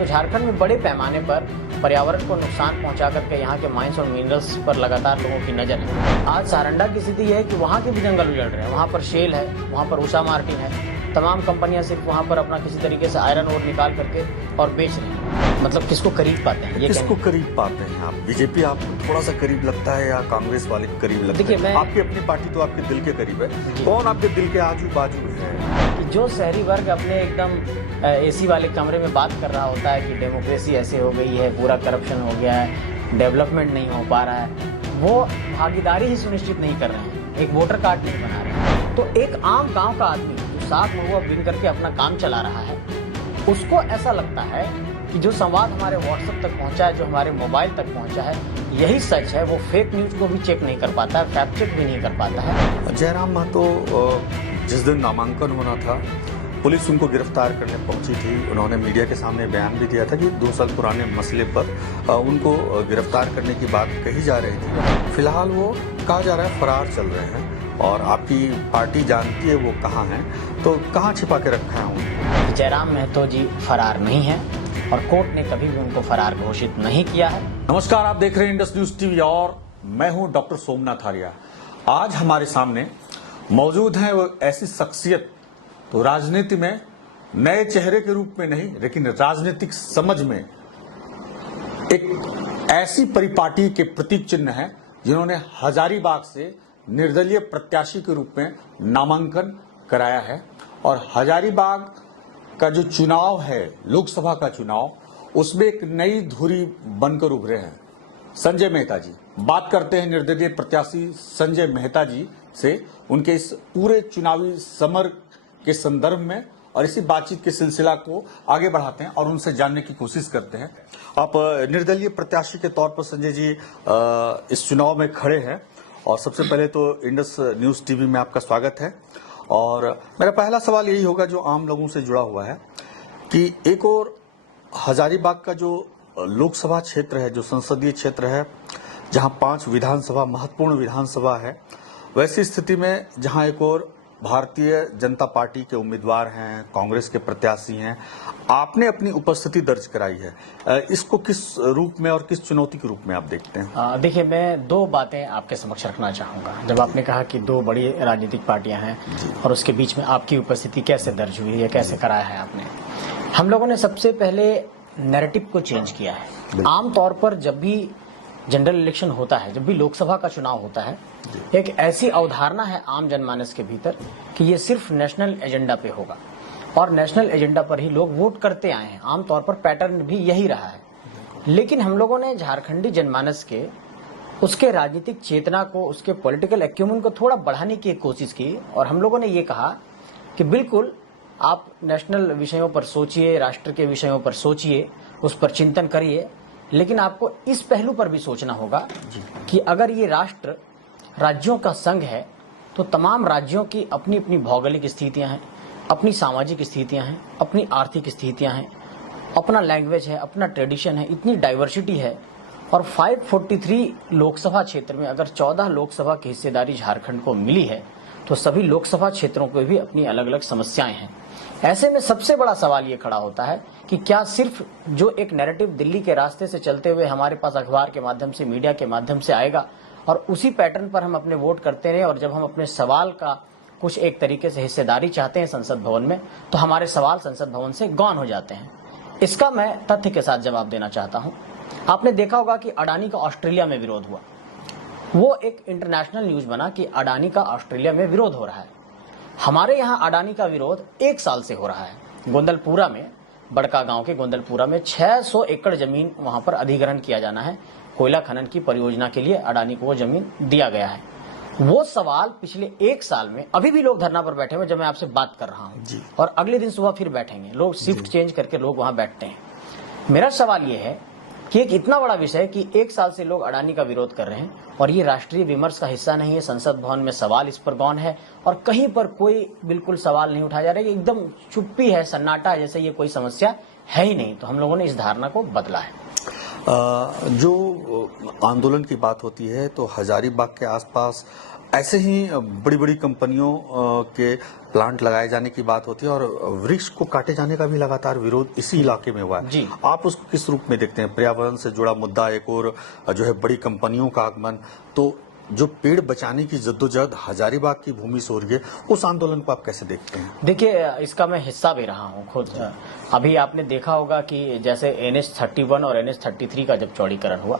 तो झारखंड में बड़े पैमाने पर पर्यावरण को नुकसान पहुंचा करके यहाँ के माइंस और मिनरल्स पर लगातार लोगों की नजर है। आज सारंडा की स्थिति है कि वहाँ के भी जंगल उजड़ रहे हैं, वहाँ पर शेल है, वहाँ पर उषा मार्टिन है, तमाम कंपनियां सिर्फ वहाँ पर अपना किसी तरीके से आयरन ओर निकाल करके और बेच रही हैं। मतलब किसको करीब पाते हैं? किसको करीब पाते हैं आप? बीजेपी आपको थोड़ा सा करीब लगता है या कांग्रेस वाले के करीब लगता है? आपकी अपनी पार्टी तो आपके दिल के करीब है। कौन आपके दिल के आजू बाजू है? कि जो शहरी वर्ग अपने एकदम एसी वाले कमरे में बात कर रहा होता है कि डेमोक्रेसी ऐसे हो गई है, पूरा करप्शन हो गया है, डेवलपमेंट नहीं हो पा रहा है, वो भागीदारी ही सुनिश्चित नहीं कर रहे हैं, एक वोटर कार्ड नहीं बना रहे हैं। तो एक आम गाँव का आदमी साग महुआ बिन करके अपना काम चला रहा है, उसको ऐसा लगता है कि जो संवाद हमारे व्हाट्सएप तक पहुंचा है, जो हमारे मोबाइल तक पहुंचा है, यही सच है। वो फेक न्यूज को भी चेक नहीं कर पाता है, फैक्ट चेक भी नहीं कर पाता है। जयराम महतो जिस दिन नामांकन होना था, पुलिस उनको गिरफ्तार करने पहुंची थी। उन्होंने मीडिया के सामने बयान भी दिया था कि 2 साल पुराने मसले पर उनको गिरफ्तार करने की बात कही जा रही थी। फिलहाल वो कहा जा रहा है फरार चल रहे हैं और आपकी पार्टी जानती है वो कहाँ हैं, तो कहाँ छिपा के रखा है उनको? जयराम महतो जी फरार नहीं है और कोर्ट ने कभी भी उनको फरार घोषित नहीं किया है। नमस्कार, आप देख रहे हैं इंडस न्यूज टीवी और मैं हूं डॉक्टर सोमनाथ आर्या। आज हमारे सामने मौजूद हैं वो ऐसी शख्सियत, तो राजनीति में नए चेहरे के रूप में नहीं, लेकिन राजनीतिक समझ में एक ऐसी परिपाटी के प्रतीक चिन्ह है जिन्होंने हजारीबाग से निर्दलीय प्रत्याशी के रूप में नामांकन कराया है। और हजारीबाग का जो चुनाव है, लोकसभा का चुनाव, उसमें एक नई धुरी बनकर उभरे हैं संजय मेहता जी। बात करते हैं निर्दलीय प्रत्याशी संजय मेहता जी से, उनके इस पूरे चुनावी समर के संदर्भ में, और इसी बातचीत के सिलसिला को आगे बढ़ाते हैं और उनसे जानने की कोशिश करते हैं। आप निर्दलीय प्रत्याशी के तौर पर संजय जी इस चुनाव में खड़े हैं, और सबसे पहले तो इंडस न्यूज टीवी में आपका स्वागत है। और मेरा पहला सवाल यही होगा जो आम लोगों से जुड़ा हुआ है कि एक और हजारीबाग का जो लोकसभा क्षेत्र है, जो संसदीय क्षेत्र है, जहां 5 विधानसभा, महत्वपूर्ण विधानसभा है, वैसी स्थिति में जहां एक और भारतीय जनता पार्टी के उम्मीदवार हैं, कांग्रेस के प्रत्याशी हैं, आपने अपनी उपस्थिति दर्ज कराई है। इसको किस रूप में और किस चुनौती के रूप में आप देखते हैं? देखिए, मैं 2 बातें आपके समक्ष रखना चाहूंगा। जब आपने कहा कि 2 बड़ी राजनीतिक पार्टियां हैं और उसके बीच में आपकी उपस्थिति कैसे दर्ज हुई है, कैसे कराया है आपने, हम लोगों ने सबसे पहले नैरेटिव को चेंज किया है। आमतौर पर जब भी जनरल इलेक्शन होता है, जब भी लोकसभा का चुनाव होता है, एक ऐसी अवधारणा है आम जनमानस के भीतर कि ये सिर्फ नेशनल एजेंडा पे होगा और नेशनल एजेंडा पर ही लोग वोट करते आए हैं। आमतौर पर पैटर्न भी यही रहा है। लेकिन हम लोगों ने झारखंडी जनमानस के उसके राजनीतिक चेतना को, उसके पॉलिटिकल एक्यूमेंट को थोड़ा बढ़ाने की कोशिश की और हम लोगों ने ये कहा कि बिल्कुल आप नेशनल विषयों पर सोचिए, राष्ट्र के विषयों पर सोचिए, उस पर चिंतन करिए, लेकिन आपको इस पहलू पर भी सोचना होगा कि अगर ये राष्ट्र राज्यों का संघ है तो तमाम राज्यों की अपनी अपनी भौगोलिक स्थितियां हैं, अपनी सामाजिक स्थितियां हैं, अपनी आर्थिक स्थितियां हैं, अपना लैंग्वेज है, अपना ट्रेडिशन है, इतनी डाइवर्सिटी है। और 543 लोकसभा क्षेत्र में अगर 14 लोकसभा की हिस्सेदारी झारखंड को मिली है तो सभी लोकसभा क्षेत्रों को भी अपनी अलग अलग समस्याएं हैं। ऐसे में सबसे बड़ा सवाल ये खड़ा होता है कि क्या सिर्फ जो एक नैरेटिव दिल्ली के रास्ते से चलते हुए हमारे पास अखबार के माध्यम से, मीडिया के माध्यम से आएगा और उसी पैटर्न पर हम अपने वोट करते रहे, और जब हम अपने सवाल का कुछ एक तरीके से हिस्सेदारी चाहते हैं संसद भवन में, तो हमारे सवाल संसद भवन से गौन हो जाते हैं? इसका मैं तथ्य के साथ जवाब देना चाहता हूं। आपने देखा होगा कि अडानी का ऑस्ट्रेलिया में विरोध हुआ। वो एक इंटरनेशनल न्यूज बना कि अडानी का ऑस्ट्रेलिया में विरोध हो रहा है। हमारे यहाँ अडानी का विरोध 1 साल से हो रहा है। गोंदलपुरा में, बड़का गांव के गोंदलपुरा में 600 एकड़ जमीन वहां पर अधिग्रहण किया जाना है। कोयला खनन की परियोजना के लिए अडानी को वो जमीन दिया गया है। वो सवाल पिछले 1 साल में अभी भी लोग धरना पर बैठे हुए, जब मैं आपसे बात कर रहा हूँ, और अगले दिन सुबह फिर बैठेंगे लोग, शिफ्ट चेंज करके लोग वहां बैठते हैं। मेरा सवाल ये है कि एक इतना बड़ा विषय कि 1 साल से लोग अडानी का विरोध कर रहे हैं और ये राष्ट्रीय विमर्श का हिस्सा नहीं है। संसद भवन में सवाल इस पर गौन है और कहीं पर कोई बिल्कुल सवाल नहीं उठाया जा रहा है, एकदम चुप्पी है, सन्नाटा, जैसे ये कोई समस्या है ही नहीं। तो हम लोगों ने इस धारणा को बदला है। जो आंदोलन की बात होती है तो हजारीबाग के आसपास ऐसे ही बड़ी बड़ी कंपनियों के प्लांट लगाए जाने की बात होती है और वृक्ष को काटे जाने का भी लगातार विरोध इसी इलाके में हुआ है। जी। आप उसको किस रूप में देखते हैं? पर्यावरण से जुड़ा मुद्दा एक और जो है बड़ी कंपनियों का आगमन, तो जो पेड़ बचाने की जद्दोजहद हजारीबाग की भूमि से हो रही है, उस आंदोलन को आप कैसे देखते हैं? देखिए, इसका मैं हिस्सा भी रहा हूँ खुद। अभी आपने देखा होगा कि जैसे NH-31 और NH-33 का जब चौड़ीकरण हुआ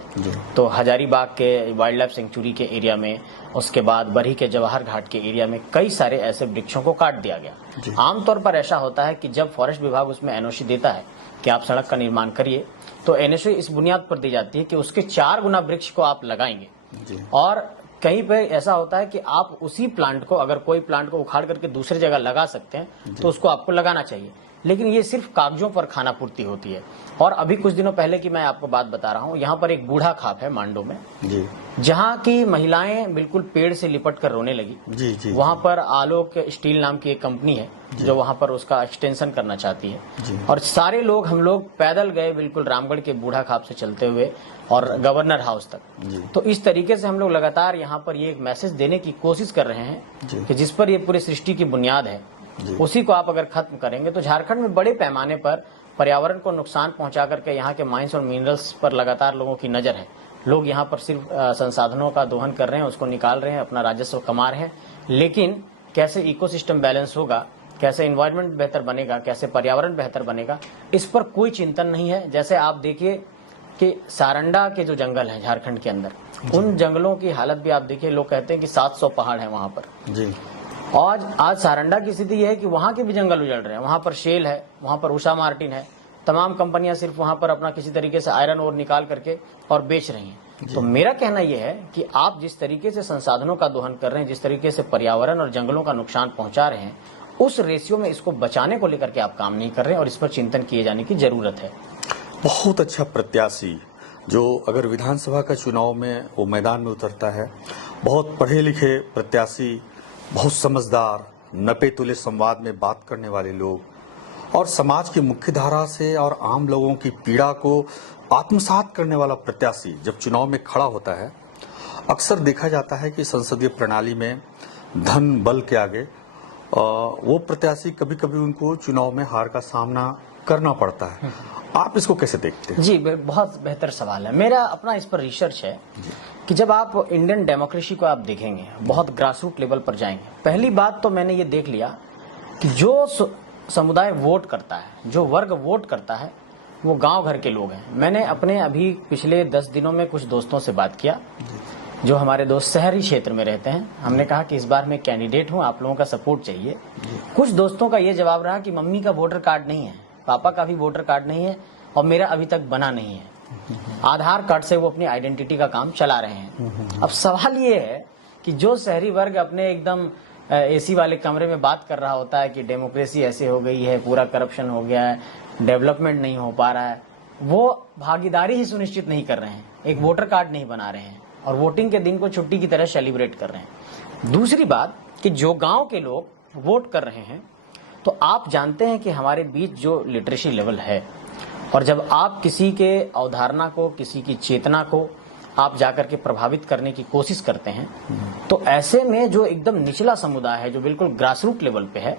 तो हजारीबाग के वाइल्ड लाइफ सेंचुरी के एरिया में, उसके बाद बरही के जवाहर घाट के एरिया में कई सारे ऐसे वृक्षों को काट दिया गया। आमतौर पर ऐसा होता है कि जब फॉरेस्ट विभाग उसमें NOC देता है कि आप सड़क का निर्माण करिए, तो NOC इस बुनियाद पर दी जाती है कि उसके 4 गुना वृक्ष को आप लगाएंगे। और कहीं पे ऐसा होता है कि आप उसी प्लांट को, अगर कोई प्लांट को उखाड़ करके दूसरी जगह लगा सकते हैं तो उसको आपको लगाना चाहिए, लेकिन ये सिर्फ कागजों पर खाना पूर्ति होती है। और अभी कुछ दिनों पहले की मैं आपको बात बता रहा हूँ, यहाँ पर एक बूढ़ा खाप है मांडो में, जहाँ की महिलाएं बिल्कुल पेड़ से लिपट कर रोने लगी। वहाँ पर आलोक स्टील नाम की एक कंपनी है जो वहाँ पर उसका एक्सटेंशन करना चाहती है, और सारे लोग, हम लोग पैदल गए बिल्कुल रामगढ़ के बूढ़ा खाप से चलते हुए और गवर्नर हाउस तक। तो इस तरीके से हम लोग लगातार यहाँ पर ये एक मैसेज देने की कोशिश कर रहे हैं कि जिस पर ये पूरी सृष्टि की बुनियाद है, उसी को आप अगर खत्म करेंगे तो झारखंड में बड़े पैमाने पर पर्यावरण को नुकसान पहुंचा करके यहाँ के माइंस और मिनरल्स पर लगातार लोगों की नजर है। लोग यहाँ पर सिर्फ संसाधनों का दोहन कर रहे हैं, उसको निकाल रहे हैं, अपना राजस्व कमा रहे हैं, लेकिन कैसे इकोसिस्टम बैलेंस होगा, कैसे एनवायरनमेंट बेहतर बनेगा, कैसे पर्यावरण बेहतर बनेगा, इस पर कोई चिंतन नहीं है। जैसे आप देखिए कि सारंडा के जो जंगल हैं झारखंड के अंदर, उन जंगलों की हालत भी आप देखिए। लोग कहते हैं कि 700 पहाड़ हैं वहां पर और आज सारंडा की स्थिति यह है कि वहां के भी जंगल उजड़ रहे हैं। वहां पर शेल है, वहां पर उषा मार्टिन है, तमाम कंपनियां सिर्फ वहां पर अपना किसी तरीके से आयरन ओर निकाल करके और बेच रही हैं। तो मेरा कहना यह है कि आप जिस तरीके से संसाधनों का दोहन कर रहे हैं, जिस तरीके से पर्यावरण और जंगलों का नुकसान पहुंचा रहे हैं, उस रेशियो में इसको बचाने को लेकर के आप काम नहीं कर रहे हैं और इस पर चिंतन किए जाने की जरूरत है। बहुत अच्छा प्रत्याशी जो अगर विधानसभा का चुनाव में वो मैदान में उतरता है, बहुत पढ़े लिखे प्रत्याशी, बहुत समझदार, नपे तुले संवाद में बात करने वाले लोग और समाज की मुख्य धारा से और आम लोगों की पीड़ा को आत्मसात करने वाला प्रत्याशी जब चुनाव में खड़ा होता है, अक्सर देखा जाता है कि संसदीय प्रणाली में धन बल के आगे वो प्रत्याशी कभी कभी उनको चुनाव में हार का सामना करना पड़ता है। आप इसको कैसे देखते हैं? जी, बहुत बेहतर सवाल है। मेरा अपना इस पर रिसर्च है कि जब आप इंडियन डेमोक्रेसी को आप देखेंगे, बहुत ग्रासरूट लेवल पर जाएंगे, पहली बात तो मैंने ये देख लिया कि जो समुदाय वोट करता है, जो वर्ग वोट करता है, वो गांव घर के लोग हैं। मैंने अपने अभी पिछले 10 दिनों में कुछ दोस्तों से बात किया जो हमारे दोस्त शहरी क्षेत्र में रहते हैं। हमने कहा कि इस बार मैं कैंडिडेट हूं, आप लोगों का सपोर्ट चाहिए। कुछ दोस्तों का ये जवाब रहा कि मम्मी का वोटर कार्ड नहीं है, पापा का भी वोटर कार्ड नहीं है और मेरा अभी तक बना नहीं है। आधार कार्ड से वो अपनी आइडेंटिटी का काम चला रहे हैं। अब सवाल ये है कि जो शहरी वर्ग अपने एकदम एसी वाले कमरे में बात कर रहा होता है कि डेमोक्रेसी ऐसे हो गई है, पूरा करप्शन हो गया है, डेवलपमेंट नहीं हो पा रहा है, वो भागीदारी ही सुनिश्चित नहीं कर रहे हैं, एक वोटर कार्ड नहीं बना रहे हैं और वोटिंग के दिन को छुट्टी की तरह सेलिब्रेट कर रहे हैं। दूसरी बात कि जो गांव के लोग वोट कर रहे हैं, तो आप जानते हैं कि हमारे बीच जो लिटरेसी लेवल है, और जब आप किसी के अवधारणा को, किसी की चेतना को आप जाकर के प्रभावित करने की कोशिश करते हैं, तो ऐसे में जो एकदम निचला समुदाय है, जो बिल्कुल ग्रासरूट लेवल पे है,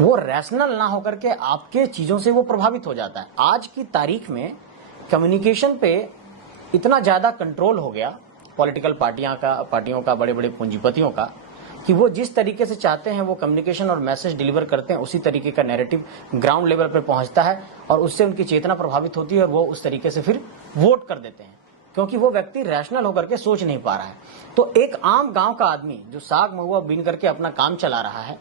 वो रैशनल ना होकर के आपके चीजों से वो प्रभावित हो जाता है। आज की तारीख में कम्युनिकेशन पे इतना ज्यादा कंट्रोल हो गया पॉलिटिकल पार्टियों का, बड़े बड़े पूंजीपतियों का, कि वो जिस तरीके से चाहते हैं वो कम्युनिकेशन और मैसेज डिलीवर करते हैं, उसी तरीके का नैरेटिव ग्राउंड लेवल पर पहुंचता है और उससे उनकी चेतना प्रभावित होती है और वो उस तरीके से फिर वोट कर देते हैं, क्योंकि वो व्यक्ति रैशनल होकर के सोच नहीं पा रहा है। तो एक आम गांव का आदमी जो साग महुआ बीन करके अपना काम चला रहा है,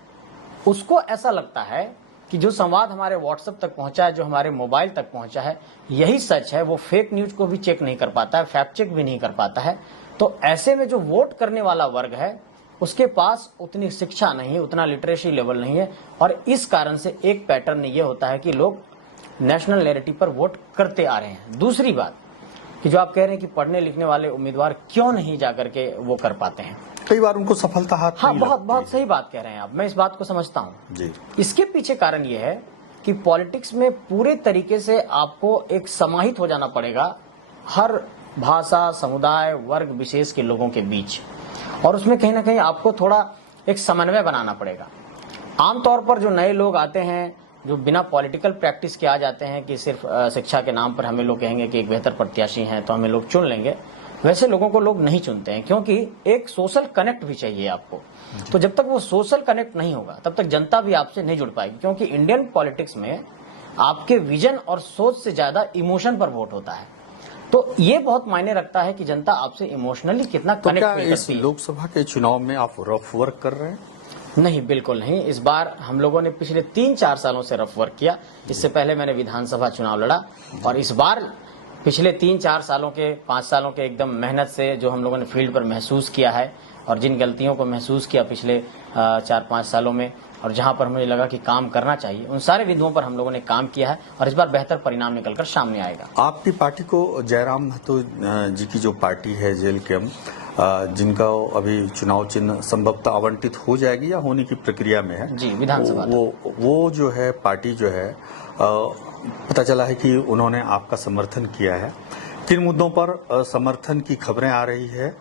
उसको ऐसा लगता है कि जो संवाद हमारे व्हाट्सएप तक पहुंचा है, जो हमारे मोबाइल तक पहुंचा है, यही सच है। वो फेक न्यूज को भी चेक नहीं कर पाता है, फैक्ट चेक भी नहीं कर पाता है। तो ऐसे में जो वोट करने वाला वर्ग है, उसके पास उतनी शिक्षा नहीं है, उतना लिटरेसी लेवल नहीं है, और इस कारण से एक पैटर्न ये होता है कि लोग नेशनल नैरेटिव पर वोट करते आ रहे हैं। दूसरी बात कि जो आप कह रहे हैं कि पढ़ने लिखने वाले उम्मीदवार क्यों नहीं जाकर के वो कर पाते हैं, कई बार उनको सफलता हाथ हाँ, नहीं बहुत लगती। बहुत सही बात कह रहे हैं आप, मैं इस बात को समझता हूँ जी। इसके पीछे कारण ये है कि पॉलिटिक्स में पूरे तरीके से आपको एक समाहित हो जाना पड़ेगा हर भाषा, समुदाय, वर्ग विशेष के लोगों के बीच, और उसमें कहीं ना कहीं आपको थोड़ा एक समन्वय बनाना पड़ेगा। आमतौर पर जो नए लोग आते हैं, जो बिना पॉलिटिकल प्रैक्टिस के आ जाते हैं कि सिर्फ शिक्षा के नाम पर हमें लोग कहेंगे कि एक बेहतर प्रत्याशी हैं तो हमें लोग चुन लेंगे, वैसे लोगों को लोग नहीं चुनते हैं, क्योंकि एक सोशल कनेक्ट भी चाहिए आपको। तो जब तक वो सोशल कनेक्ट नहीं होगा तब तक जनता भी आपसे नहीं जुड़ पाएगी, क्योंकि इंडियन पॉलिटिक्स में आपके विजन और सोच से ज्यादा इमोशन पर वोट होता है। तो ये बहुत मायने रखता है कि जनता आपसे इमोशनली कितना तो कनेक्ट क्या इस लोकसभा के चुनाव में आप रफ वर्क कर रहे हैं? नहीं, बिल्कुल नहीं। इस बार हम लोगों ने पिछले 3-4 सालों से रफ वर्क किया। इससे पहले मैंने विधानसभा चुनाव लड़ा, और इस बार पिछले 3-4 सालों के 5 सालों के एकदम मेहनत से जो हम लोगों ने फील्ड पर महसूस किया है, और जिन गलतियों को महसूस किया पिछले 4-5 सालों में, और जहां पर मुझे लगा कि काम करना चाहिए, उन सारे बिंदुओं पर हम लोगों ने काम किया है, और इस बार बेहतर परिणाम निकलकर सामने आएगा। आपकी पार्टी को जयराम महतो जी की जो पार्टी है जेएलकेएम, जिनका अभी चुनाव चिन्ह संभवतः आवंटित हो जाएगी या होने की प्रक्रिया में है जी, विधानसभा वो जो है पार्टी जो है पता चला है कि उन्होंने आपका समर्थन किया है। किन मुद्दों पर समर्थन की खबरें आ रही है,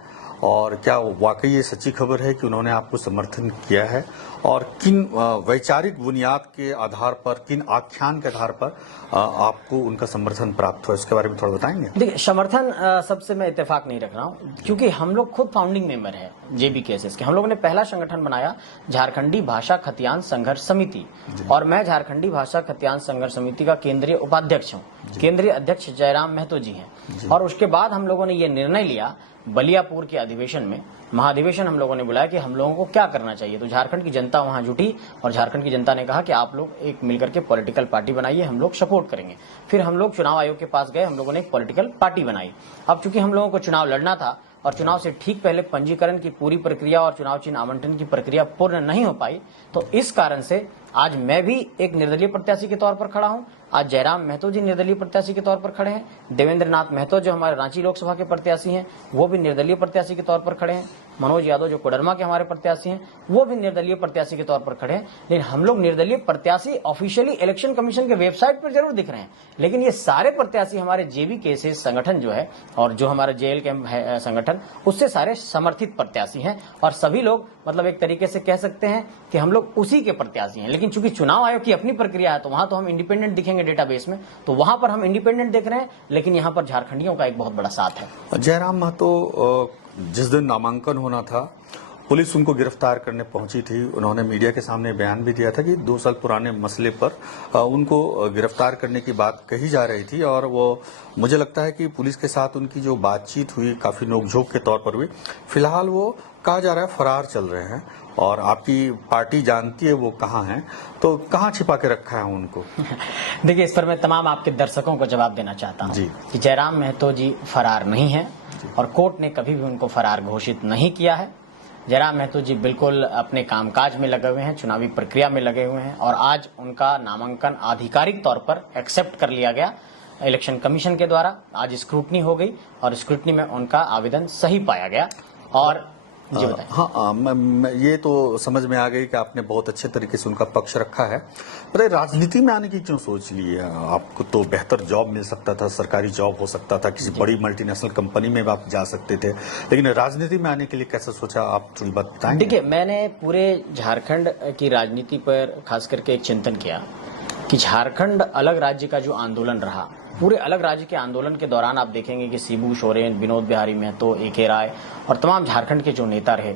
और क्या वाकई ये सच्ची खबर है कि उन्होंने आपको समर्थन किया है, और किन वैचारिक बुनियाद के आधार पर, किन आख्यान के आधार पर आपको उनका समर्थन प्राप्त हुआ, इसके बारे में थोड़ा बताएंगे? देखिए, समर्थन सबसे मैं इत्तेफाक नहीं रख रहा हूँ, क्योंकि हम लोग खुद फाउंडिंग मेंबर हैं जेबीकेएसएस के। हम लोगों ने पहला संगठन बनाया झारखंडी भाषा खतियान संघर्ष समिति, और मैं झारखंडी भाषा खतियान संघर्ष समिति का केंद्रीय उपाध्यक्ष हूँ। केंद्रीय अध्यक्ष जयराम महतो जी हैं। और उसके बाद हम लोगों ने ये निर्णय लिया, बलियापुर के अधिवेशन में, महाधिवेशन हम लोगों ने बुलाया कि हम लोगों को क्या करना चाहिए। तो झारखंड की जनता वहां जुटी, और झारखंड की जनता ने कहा कि आप लोग एक मिलकर के पॉलिटिकल पार्टी बनाइए, हम लोग सपोर्ट करेंगे। फिर हम लोग चुनाव आयोग के पास गए, हम लोगों ने एक पॉलिटिकल पार्टी बनाई। अब चूंकि हम लोगों को चुनाव लड़ना था, और चुनाव से ठीक पहले पंजीकरण की पूरी प्रक्रिया और चुनाव चिन्ह आवंटन की प्रक्रिया पूर्ण नहीं हो पाई, तो इस कारण से आज मैं भी एक निर्दलीय प्रत्याशी के तौर पर खड़ा हूं। आज जयराम महतो जी निर्दलीय प्रत्याशी के तौर पर खड़े हैं। देवेंद्र नाथ महतो जो हमारे रांची लोकसभा के प्रत्याशी हैं, वो भी निर्दलीय प्रत्याशी के तौर पर खड़े हैं। मनोज यादव जो कोडरमा के हमारे प्रत्याशी हैं, वो भी निर्दलीय प्रत्याशी के तौर पर खड़े हैं। लेकिन हम लोग निर्दलीय प्रत्याशी ऑफिशियली इलेक्शन कमीशन के वेबसाइट पर जरूर दिख रहे हैं, लेकिन ये सारे प्रत्याशी हमारे जेबीकेएसएस संगठन जो है, और जो हमारा जेएलकेएम है संगठन, उससे सारे समर्थित प्रत्याशी हैं, और सभी लोग मतलब एक तरीके से कह सकते हैं कि हम लोग उसी के प्रत्याशी हैं। लेकिन चूंकि चुनाव आयोग की अपनी प्रक्रिया है, तो वहां तो हम इंडिपेंडेंट दिखेंगे डेटाबेस में, तो वहां पर हम इंडिपेंडेंट देख रहे हैं, लेकिन यहाँ पर झारखंडियों का एक बहुत बड़ा साथ है। जयराम महतो जिस दिन नामांकन होना था, पुलिस उनको गिरफ्तार करने पहुंची थी। उन्होंने मीडिया के सामने बयान भी दिया था कि 2 साल पुराने मसले पर उनको गिरफ्तार करने की बात कही जा रही थी, और वो मुझे लगता है कि पुलिस के साथ उनकी जो बातचीत हुई काफी नोकझोंक के तौर पर हुई। फिलहाल वो कहा जा रहा है फरार चल रहे हैं, और आपकी पार्टी जानती है वो कहाँ हैं, तो कहाँ छिपा के रखा है उनको? देखिए, इस पर मैं तमाम आपके दर्शकों को जवाब देना चाहता हूँ कि जयराम महतो जी फरार नहीं है, और कोर्ट ने कभी भी उनको फरार घोषित नहीं किया है। जयराम महतो जी बिल्कुल अपने कामकाज में लगे हुए हैं, चुनावी प्रक्रिया में लगे हुए हैं, और आज उनका नामांकन आधिकारिक तौर पर एक्सेप्ट कर लिया गया इलेक्शन कमीशन के द्वारा। आज स्क्रूटनी हो गई, और स्क्रूटनी में उनका आवेदन सही पाया गया। और जी बताएं। हाँ, ये तो समझ में आ गई कि आपने बहुत अच्छे तरीके से उनका पक्ष रखा है। पर राजनीति में आने की क्यों सोच ली है? आपको तो बेहतर जॉब मिल सकता था, सरकारी जॉब हो सकता था, किसी बड़ी मल्टीनेशनल कंपनी में आप जा सकते थे, लेकिन राजनीति में आने के लिए कैसे सोचा, आप थोड़ी बात बताएंगे? देखिए, मैंने पूरे झारखंड की राजनीति पर खास करके एक चिंतन किया कि झारखंड अलग राज्य का जो आंदोलन रहा, पूरे अलग राज्य के आंदोलन के दौरान आप देखेंगे कि शिबू सोरेन, विनोद बिहारी महतो, ए.के. राय और तमाम झारखंड के जो नेता रहे,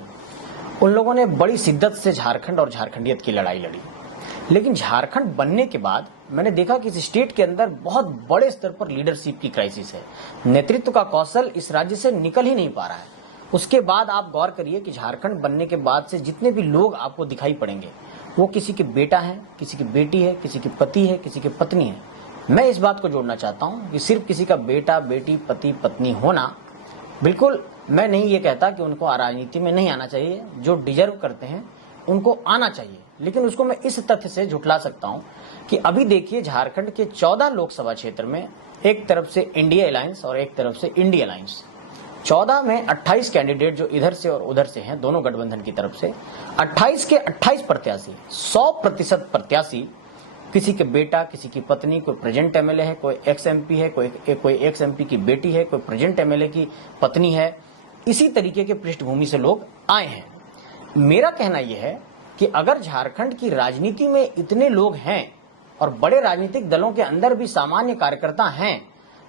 उन लोगों ने बड़ी शिद्दत से झारखंड और झारखंडियत की लड़ाई लड़ी। लेकिन झारखंड बनने के बाद मैंने देखा कि इस स्टेट के अंदर बहुत बड़े स्तर पर लीडरशिप की क्राइसिस है। नेतृत्व का कौशल इस राज्य से निकल ही नहीं पा रहा है। उसके बाद आप गौर करिए कि झारखंड बनने के बाद से जितने भी लोग आपको दिखाई पड़ेंगे, वो किसी के बेटा है, किसी की बेटी है, किसी के पति है, किसी की पत्नी है। मैं इस बात को जोड़ना चाहता हूं कि सिर्फ किसी का बेटा, बेटी, पति, पत्नी होना, बिल्कुल मैं नहीं ये कहता कि उनको राजनीति में नहीं आना चाहिए। जो डिजर्व करते हैं उनको आना चाहिए, लेकिन उसको मैं इस तथ्य से झुठला सकता हूं कि अभी देखिए झारखंड के 14 लोकसभा क्षेत्र में एक तरफ से इंडिया अलायंस और एक तरफ से इंडिया अलायंस, 14 में 28 कैंडिडेट जो इधर से और उधर से हैं, दोनों गठबंधन की तरफ से 28 के 28 प्रत्याशी, 100% प्रत्याशी किसी के बेटा, किसी की पत्नी, कोई प्रेजेंट एमएलए है, कोई एक्स एमपी है, कोई एक्स एमपी की बेटी है, कोई प्रेजेंट एमएलए की पत्नी है, इसी तरीके के पृष्ठभूमि से लोग आए हैं। मेरा कहना यह है कि अगर झारखंड की राजनीति में इतने लोग हैं और बड़े राजनीतिक दलों के अंदर भी सामान्य कार्यकर्ता हैं,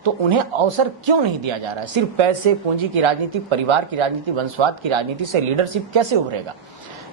तो उन्हें अवसर क्यों नहीं दिया जा रहा है? सिर्फ पैसे, पूंजी की राजनीति, परिवार की राजनीति, वंशवाद की राजनीति से लीडरशिप कैसे उभरेगा?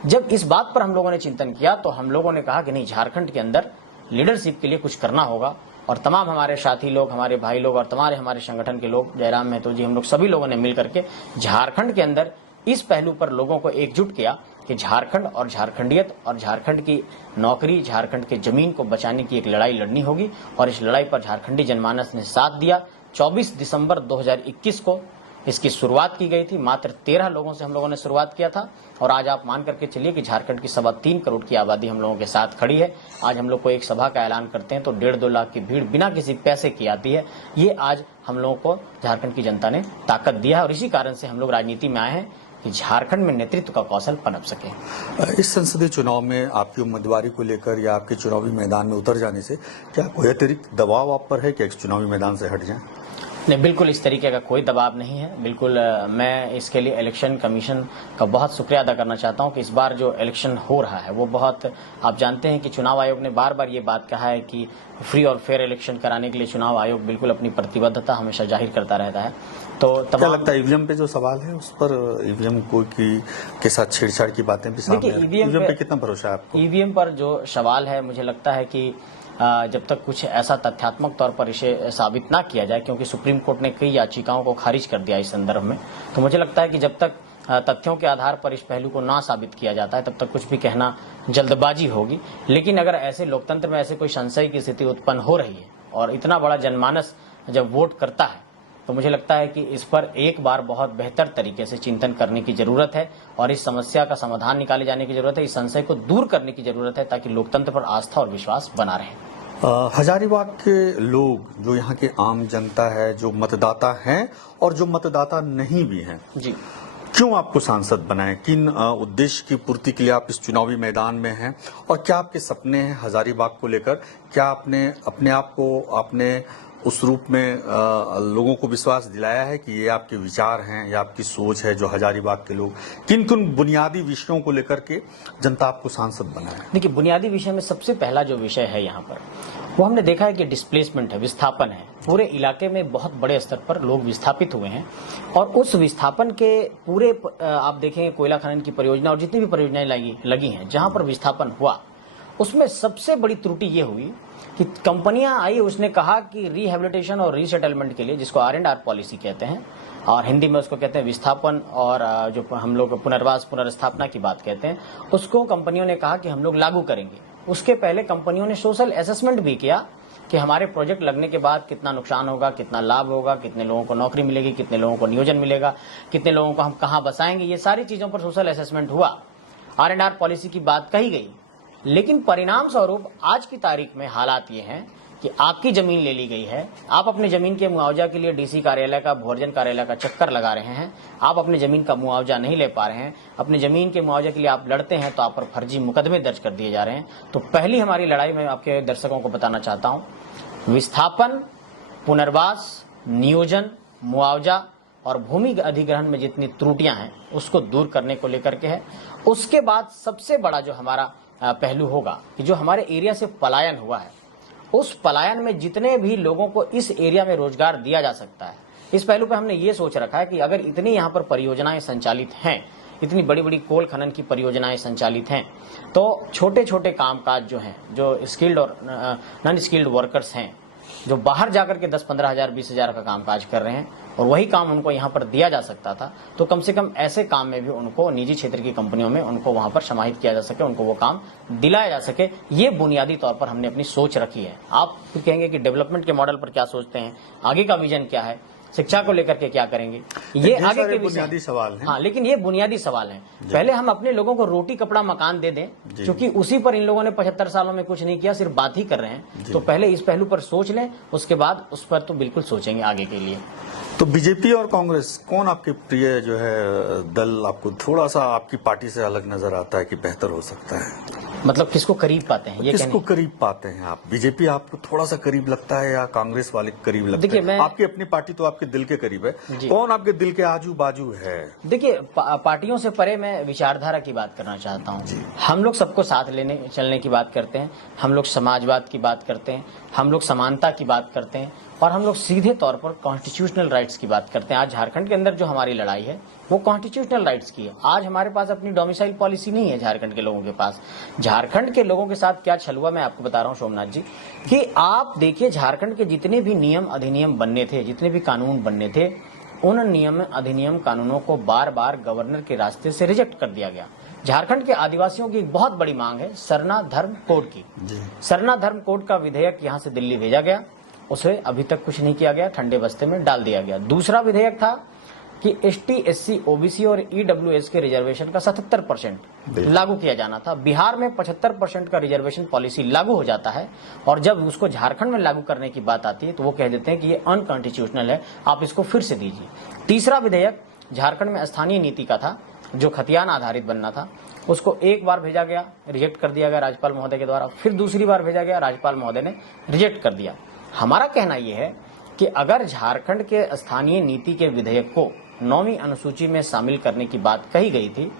जब इस बात पर हम लोगों ने चिंतन किया तो हम लोगों ने कहा कि नहीं, झारखंड के अंदर लीडरशिप के लिए कुछ करना होगा। और तमाम हमारे साथी लोग, हमारे भाई लोग और तमाम हमारे संगठन के लोग, जयराम महतो जी, हम लोग सभी लोगों ने मिलकर के झारखंड के अंदर इस पहलू पर लोगों को एकजुट किया कि झारखंड और झारखंडियत और झारखंड की नौकरी, झारखंड के जमीन को बचाने की एक लड़ाई लड़नी होगी। और इस लड़ाई पर झारखंडी जनमानस ने साथ दिया। 24 दिसंबर 2021 को इसकी शुरुआत की गई थी। मात्र 13 लोगों से हम लोगों ने शुरुआत किया था और आज आप मान करके चलिए कि झारखंड की 3.25 करोड़ की आबादी हम लोगों के साथ खड़ी है। आज हम लोग को एक सभा का ऐलान करते हैं तो 1.5-2 लाख की भीड़ बिना किसी पैसे की आती है। ये आज हम लोगों को झारखंड की जनता ने ताकत दिया है और इसी कारण से हम लोग राजनीति में आए हैं कि झारखंड में नेतृत्व का कौशल पनप सके। इस संसदीय चुनाव में आपकी उम्मीदवारी को लेकर या आपके चुनावी मैदान में उतर जाने से क्या कोई अतिरिक्त दबाव आप पर है कि इस चुनावी मैदान से हट जाएं? नहीं, बिल्कुल इस तरीके का कोई दबाव नहीं है। बिल्कुल मैं इसके लिए इलेक्शन कमीशन का बहुत शुक्रिया अदा करना चाहता हूं कि इस बार जो इलेक्शन हो रहा है वो बहुत, आप जानते हैं कि चुनाव आयोग ने बार बार ये बात कहा है कि फ्री और फेयर इलेक्शन कराने के लिए चुनाव आयोग बिल्कुल अपनी प्रतिबद्धता हमेशा जाहिर करता रहता है। तो क्या लगता है ईवीएम पे जो सवाल है उस पर ईवीएम के साथ छेड़छाड़ की बातें भी सामने? ईवीएम पे कितना भरोसा है आपको? ईवीएम पर जो सवाल है, मुझे लगता है कि जब तक कुछ ऐसा तथ्यात्मक तौर पर इसे साबित ना किया जाए, क्योंकि सुप्रीम कोर्ट ने कई याचिकाओं को खारिज कर दिया इस संदर्भ में, तो मुझे लगता है कि जब तक तथ्यों के आधार पर इस पहलू को ना साबित किया जाता है तब तक कुछ भी कहना जल्दबाजी होगी। लेकिन अगर ऐसे लोकतंत्र में ऐसे कोई संशय की स्थिति उत्पन्न हो रही है और इतना बड़ा जनमानस जब वोट करता है, तो मुझे लगता है कि इस पर एक बार बहुत बेहतर तरीके से चिंतन करने की जरूरत है और इस समस्या का समाधान निकाले जाने की जरूरत है। इस संशय को दूर करने की जरूरत है ताकि लोकतंत्र पर आस्था और विश्वास बना रहे। हजारीबाग के लोग, जो यहाँ के आम जनता है, जो मतदाता हैं और जो मतदाता नहीं भी हैं, जी, क्यों आपको सांसद बनाए? किन उद्देश्य की पूर्ति के लिए आप इस चुनावी मैदान में हैं और क्या आपके सपने हैं हजारीबाग को लेकर? क्या आपने अपने आप को आपने उस रूप में लोगों को विश्वास दिलाया है कि ये आपके विचार हैं या आपकी सोच है? जो हजारीबाग के लोग किन किन बुनियादी विषयों को लेकर के जनता आपको सांसद बनाए? देखिए, बुनियादी विषय में सबसे पहला जो विषय है यहाँ पर, वो हमने देखा है कि डिस्प्लेसमेंट है, विस्थापन है। पूरे इलाके में बहुत बड़े स्तर पर लोग विस्थापित हुए हैं और उस विस्थापन के पूरे आप देखेंगे कोयला खनन की परियोजना और जितनी भी परियोजनाएं लगी हैं, जहां पर विस्थापन हुआ, उसमें सबसे बड़ी त्रुटि ये हुई कि कंपनियां आई, उसने कहा कि रिहेबिलिटेशन और रीसेटलमेंट के लिए, जिसको R&R पॉलिसी कहते हैं और हिंदी में उसको कहते हैं विस्थापन और जो हम लोग पुनर्वास पुनर्स्थापना की बात कहते हैं, उसको कंपनियों ने कहा कि हम लोग लागू करेंगे। उसके पहले कंपनियों ने सोशल असेसमेंट भी किया कि हमारे प्रोजेक्ट लगने के बाद कितना नुकसान होगा, कितना लाभ होगा, कितने लोगों को नौकरी मिलेगी, कितने लोगों को नियोजन मिलेगा, कितने लोगों को हम कहाँ बसाएंगे। ये सारी चीजों पर सोशल असेसमेंट हुआ, R&R पॉलिसी की बात कही गई। लेकिन परिणाम स्वरूप आज की तारीख में हालात ये हैं कि आपकी जमीन ले ली गई है, आप अपनी जमीन के मुआवजा के लिए डीसी कार्यालय का, भूअर्जन कार्यालय का चक्कर लगा रहे हैं, आप अपनी जमीन का मुआवजा नहीं ले पा रहे हैं, अपनी जमीन के मुआवजे के लिए आप लड़ते हैं तो आप पर फर्जी मुकदमे दर्ज कर दिए जा रहे हैं। तो पहली हमारी लड़ाई में आपके दर्शकों को बताना चाहता हूं, विस्थापन, पुनर्वास, नियोजन, मुआवजा और भूमि अधिग्रहण में जितनी त्रुटियां हैं उसको दूर करने को लेकर के है। उसके बाद सबसे बड़ा जो हमारा पहलू होगा कि जो हमारे एरिया से पलायन हुआ है, उस पलायन में जितने भी लोगों को इस एरिया में रोजगार दिया जा सकता है, इस पहलू पे हमने ये सोच रखा है कि अगर इतनी यहाँ पर परियोजनाएं संचालित हैं, इतनी बड़ी बड़ी कोल खनन की परियोजनाएं संचालित हैं, तो छोटे छोटे कामकाज जो हैं, जो स्किल्ड और नॉन स्किल्ड वर्कर्स हैं, जो बाहर जाकर के 10-15 हजार 20 हजार का कामकाज कर रहे हैं और वही काम उनको यहाँ पर दिया जा सकता था, तो कम से कम ऐसे काम में भी उनको निजी क्षेत्र की कंपनियों में उनको वहां पर समाहित किया जा सके, उनको वो काम दिलाया जा सके। ये बुनियादी तौर पर हमने अपनी सोच रखी है। आप फिर कहेंगे कि डेवलपमेंट के मॉडल पर क्या सोचते हैं, आगे का विजन क्या है, शिक्षा को लेकर के क्या करेंगे, ये आगे के बुनियादी सवाल हैं। हाँ, लेकिन ये बुनियादी सवाल हैं। पहले हम अपने लोगों को रोटी कपड़ा मकान दे दें, क्योंकि उसी पर इन लोगों ने 75 सालों में कुछ नहीं किया, सिर्फ बात ही कर रहे हैं। तो पहले इस पहलू पर सोच लें, उसके बाद उस पर तो बिल्कुल सोचेंगे आगे के लिए। तो बीजेपी और कांग्रेस, कौन आपके प्रिय जो है दल आपको थोड़ा सा आपकी पार्टी से अलग नजर आता है कि बेहतर हो सकता है? मतलब किसको करीब पाते हैं ये किसको करीब पाते हैं आप? बीजेपी आपको थोड़ा सा करीब लगता है या कांग्रेस वाले करीब लगता देखिए, है? आपकी अपनी पार्टी तो आपके दिल के करीब है, कौन आपके दिल के आजू बाजू है? देखिए, पार्टियों से परे मैं विचारधारा की बात करना चाहता हूँ। हम लोग सबको साथ लेने चलने की बात करते हैं, हम लोग समाजवाद की बात करते हैं, हम लोग समानता की बात करते हैं और हम लोग सीधे तौर पर कॉन्स्टिट्यूशनल राइट्स की बात करते हैं। आज झारखंड के अंदर जो हमारी लड़ाई है वो कॉन्स्टिट्यूशनल राइट्स की है। आज हमारे पास अपनी डोमिसाइल पॉलिसी नहीं है झारखंड के लोगों के पास। झारखंड के लोगों के साथ क्या छल हुआ मैं आपको बता रहा हूँ सोमनाथ जी, कि आप देखिए झारखंड के जितने भी नियम अधिनियम बनने थे, जितने भी कानून बनने थे, उन नियम अधिनियम कानूनों को बार बार गवर्नर के रास्ते से रिजेक्ट कर दिया गया। झारखंड के आदिवासियों की एक बहुत बड़ी मांग है सरना धर्म कोड की। सरना धर्म कोड का विधेयक यहाँ से दिल्ली भेजा गया, उसे अभी तक कुछ नहीं किया गया, ठंडे बस्ते में डाल दिया गया। दूसरा विधेयक था कि एसटी, एससी, ओबीसी और ईडब्ल्यूएस के रिजर्वेशन का 77% लागू किया जाना था। बिहार में 75% का रिजर्वेशन पॉलिसी लागू हो जाता है और जब उसको झारखंड में लागू करने की बात आती है तो वो कह देते हैं कि ये अनकॉन्स्टिट्यूशनल है, आप इसको फिर से दीजिए। तीसरा विधेयक झारखंड में स्थानीय नीति का था, जो खतियान आधारित बनना था, उसको एक बार भेजा गया, रिजेक्ट कर दिया गया राज्यपाल महोदय के द्वारा, फिर दूसरी बार भेजा गया, राज्यपाल महोदय ने रिजेक्ट कर दिया। हमारा कहना यह है कि अगर झारखंड के स्थानीय नीति के विधेयक को 9वीं अनुसूची में शामिल करने की बात कही गई थी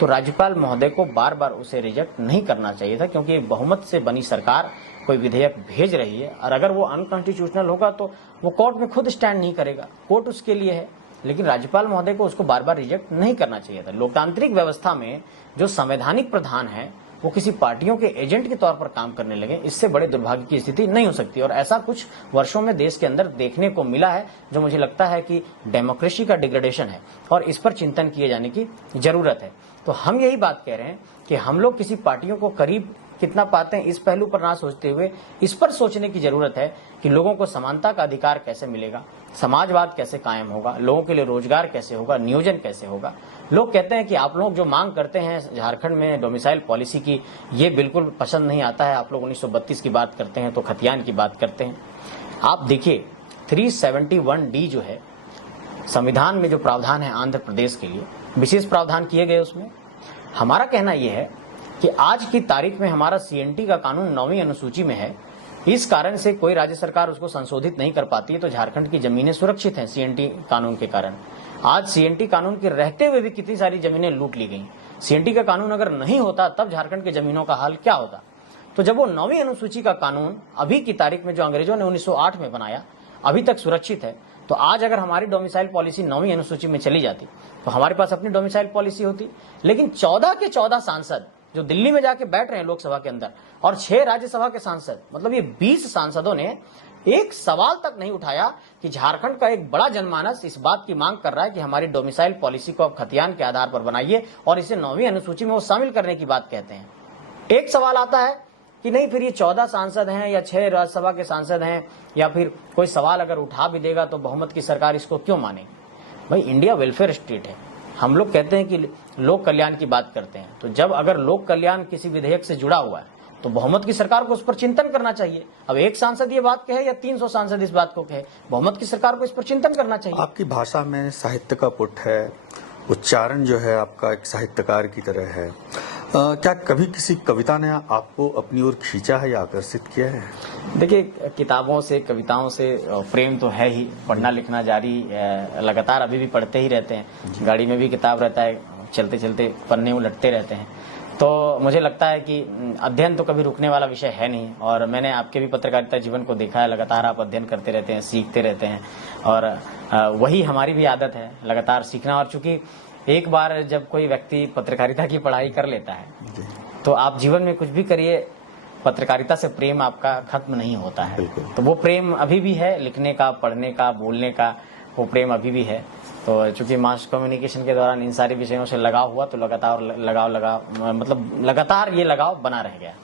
तो राज्यपाल महोदय को बार बार उसे रिजेक्ट नहीं करना चाहिए था, क्योंकि बहुमत से बनी सरकार कोई विधेयक भेज रही है और अगर वो अनकॉन्स्टिट्यूशनल होगा तो वो कोर्ट में खुद स्टैंड नहीं करेगा, कोर्ट उसके लिए है। लेकिन राज्यपाल महोदय को उसको बार बार रिजेक्ट नहीं करना चाहिए था। लोकतांत्रिक व्यवस्था में जो संवैधानिक प्रधान है वो किसी पार्टियों के एजेंट के तौर पर काम करने लगे, इससे बड़े दुर्भाग्य की स्थिति नहीं हो सकती। और ऐसा कुछ वर्षों में देश के अंदर देखने को मिला है, जो मुझे लगता है कि डेमोक्रेसी का डिग्रेडेशन है और इस पर चिंतन किए जाने की जरूरत है। तो हम यही बात कह रहे हैं कि हम लोग किसी पार्टियों को करीब कितना पाते हैं इस पहलू पर ना सोचते हुए इस पर सोचने की जरूरत है कि लोगों को समानता का अधिकार कैसे मिलेगा, समाजवाद कैसे कायम होगा, लोगों के लिए रोजगार कैसे होगा, नियोजन कैसे होगा। लोग कहते हैं कि आप लोग जो मांग करते हैं झारखंड में डोमिसाइल पॉलिसी की, ये बिल्कुल पसंद नहीं आता है। आप लोग 1932 की बात करते हैं तो खतियान की बात करते हैं। आप देखिए 371D जो है संविधान में जो प्रावधान है आंध्र प्रदेश के लिए, विशेष प्रावधान किए गए उसमें। हमारा कहना यह है कि आज की तारीख में हमारा CNT का कानून 9वीं अनुसूची में है, इस कारण से कोई राज्य सरकार उसको संशोधित नहीं कर पाती है, तो झारखंड की जमीनें सुरक्षित हैं CNT कानून के कारण। आज CNT कानून के रहते हुए भी कितनी सारी जमीनें लूट ली गई। CNT का कानून अगर नहीं होता तब झारखंड की जमीनों का हाल क्या होता। तो जब वो 9वीं अनुसूची का कानून अभी की तारीख में जो अंग्रेजों ने 1908 में बनाया अभी तक सुरक्षित है, तो आज अगर हमारी डोमिसाइल पॉलिसी 9वीं अनुसूची में चली जाती तो हमारे पास अपनी डोमिसाइल पॉलिसी होती। लेकिन 14 के 14 सांसद जो दिल्ली में जाके बैठ रहे हैं लोकसभा के अंदर और 6 राज्यसभा के सांसद, मतलब ये 20 सांसदों ने एक सवाल तक नहीं उठाया कि झारखंड का एक बड़ा जनमानस इस बात की मांग कर रहा है कि हमारी डोमिसाइल पॉलिसी को अब खतियान के आधार पर बनाइए और इसे 9वीं अनुसूची में वो शामिल करने की बात कहते हैं। एक सवाल आता है कि नहीं फिर ये 14 सांसद हैं या 6 राज्यसभा के सांसद हैं या फिर कोई सवाल अगर उठा भी देगा तो बहुमत की सरकार इसको क्यों माने। भाई इंडिया वेलफेयर स्टेट है, हम लोग कहते हैं कि लोक कल्याण की बात करते हैं, तो जब अगर लोक कल्याण किसी विधेयक से जुड़ा हुआ है तो बहुमत की सरकार को उस पर चिंतन करना चाहिए। अब एक सांसद ये बात कहे या 300 सांसद इस बात को कहे, बहुमत की सरकार को इस पर चिंतन करना चाहिए। आपकी भाषा में साहित्य का पुट है, उच्चारण जो है आपका एक साहित्यकार की तरह है। क्या कभी किसी कविता ने आपको अपनी ओर खींचा है या आकर्षित किया है? देखिए, किताबों से कविताओं से प्रेम तो है ही, पढ़ना लिखना जारी लगातार अभी भी पढ़ते ही रहते हैं। गाड़ी में भी किताब रहता है, चलते चलते पन्ने उलटते रहते हैं। तो मुझे लगता है कि अध्ययन तो कभी रुकने वाला विषय है नहीं और मैंने आपके भी पत्रकारिता जीवन को देखा है, लगातार आप अध्ययन करते रहते हैं, सीखते रहते हैं और वही हमारी भी आदत है लगातार सीखना। और चूंकि एक बार जब कोई व्यक्ति पत्रकारिता की पढ़ाई कर लेता है तो आप जीवन में कुछ भी करिए, पत्रकारिता से प्रेम आपका खत्म नहीं होता है। तो वो प्रेम अभी भी है, लिखने का, पढ़ने का, बोलने का, वो प्रेम अभी भी है। तो चूंकि मास कम्युनिकेशन के दौरान इन सारे विषयों से लगाव हुआ तो लगातार ये लगाव बना रह गया।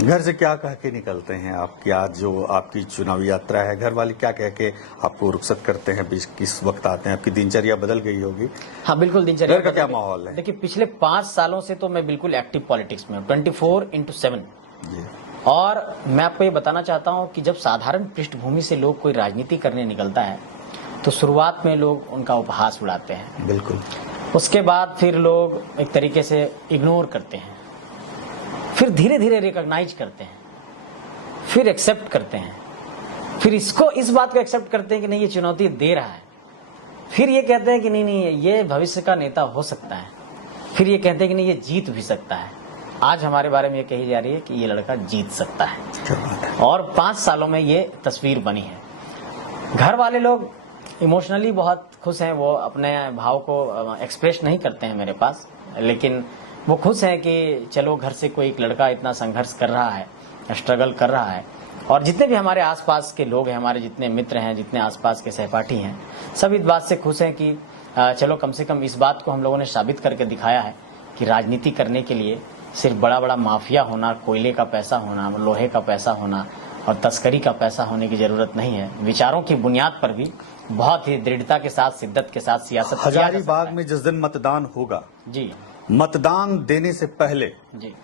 घर से क्या कह के निकलते हैं आपकी आज जो आपकी चुनावी यात्रा है, घर वाले क्या कह के आपको रुखसत करते हैं, किस वक्त आते हैं? आपकी दिनचर्या बदल गई होगी। हाँ बिल्कुल, दिनचर्या घर का क्या माहौल है? देखिए, पिछले 5 सालों से तो मैं बिल्कुल एक्टिव पॉलिटिक्स में हूँ, 24/7। और मैं आपको ये बताना चाहता हूँ कि जब साधारण पृष्ठभूमि से लोग कोई राजनीति करने निकलता है तो शुरुआत में लोग उनका उपहास उड़ाते हैं, बिल्कुल। उसके बाद फिर लोग एक तरीके से इग्नोर करते हैं फिर धीरे धीरे रिकॉग्नाइज करते हैं, फिर एक्सेप्ट करते हैं, फिर इसको इस बात को एक्सेप्ट करते हैं कि नहीं ये चुनौती दे रहा है, फिर ये कहते हैं कि नहीं नहीं ये भविष्य का नेता हो सकता है, फिर ये कहते हैं कि नहीं ये जीत भी सकता है। आज हमारे बारे में ये कही जा रही है कि ये लड़का जीत सकता है और 5 सालों में ये तस्वीर बनी है। घर वाले लोग इमोशनली बहुत खुश हैं, वो अपने भाव को एक्सप्रेस नहीं करते हैं मेरे पास, लेकिन वो खुश हैं कि चलो घर से कोई एक लड़का इतना संघर्ष कर रहा है, स्ट्रगल कर रहा है। और जितने भी हमारे आसपास के लोग हैं, हमारे जितने मित्र हैं, जितने आसपास के सहपाठी हैं, सब इस बात से खुश हैं कि चलो कम से कम इस बात को हम लोगों ने साबित करके दिखाया है कि राजनीति करने के लिए सिर्फ बड़ा बड़ा माफिया होना, कोयले का पैसा होना, लोहे का पैसा होना और तस्करी का पैसा होने की जरूरत नहीं है। विचारों की बुनियाद पर भी बहुत ही दृढ़ता के साथ, शिद्दत के साथ सियासत किया जा सकता हजारीबाग है। में जिस दिन मतदान होगा, जी मतदान देने से पहले जी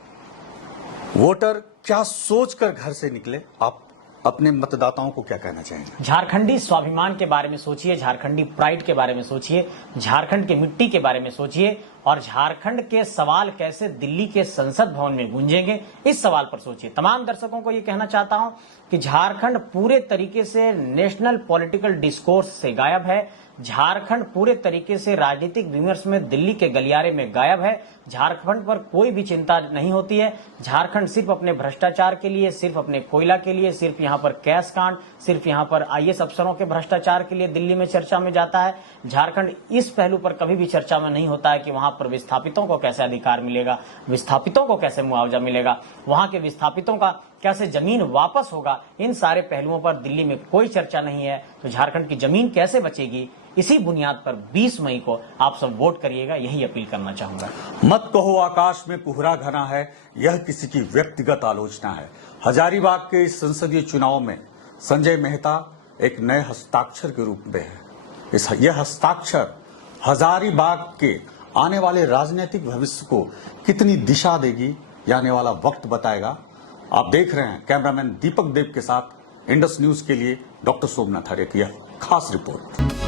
वोटर क्या सोचकर घर से निकले, आप अपने मतदाताओं को क्या कहना चाहेंगे? झारखंडी स्वाभिमान के बारे में सोचिए, झारखंडी प्राइड के बारे में सोचिए, झारखंड की मिट्टी के बारे में सोचिए और झारखंड के सवाल कैसे दिल्ली के संसद भवन में गूंजेंगे, इस सवाल पर सोचिए। तमाम दर्शकों को ये कहना चाहता हूं कि झारखंड पूरे तरीके से नेशनल पॉलिटिकल डिस्कोर्स से गायब है। झारखंड पूरे तरीके से राजनीतिक विमर्श में दिल्ली के गलियारे में गायब है। झारखंड पर कोई भी चिंता नहीं होती है। झारखंड सिर्फ अपने भ्रष्टाचार के लिए, सिर्फ अपने कोयला के लिए, सिर्फ यहाँ पर कैश कांड, सिर्फ यहाँ पर आईएएस अफसरों के भ्रष्टाचार के लिए दिल्ली में चर्चा में जाता है। झारखंड इस पहलू पर कभी भी चर्चा में नहीं होता है कि वहां पर विस्थापितों को कैसे अधिकार मिलेगा, विस्थापितों को कैसे मुआवजा मिलेगा, वहां के विस्थापितों का कैसे जमीन वापस होगा। इन सारे पहलुओं पर दिल्ली में कोई चर्चा नहीं है। तो झारखंड की जमीन कैसे बचेगी, इसी बुनियाद पर 20 मई को आप सब वोट करिएगा, यही अपील करना चाहूंगा। मत कहो आकाश में कोहरा घना है, यह किसी की व्यक्तिगत आलोचना है। हजारीबाग के इस संसदीय चुनाव में संजय मेहता एक नए हस्ताक्षर के रूप में है। यह हस्ताक्षर हजारीबाग के आने वाले राजनीतिक भविष्य को कितनी दिशा देगी, यह आने वाला वक्त बताएगा। आप देख रहे हैं कैमरामैन दीपक देव के साथ इंडस न्यूज के लिए डॉक्टर सोमनाथ आर्य की यह खास रिपोर्ट।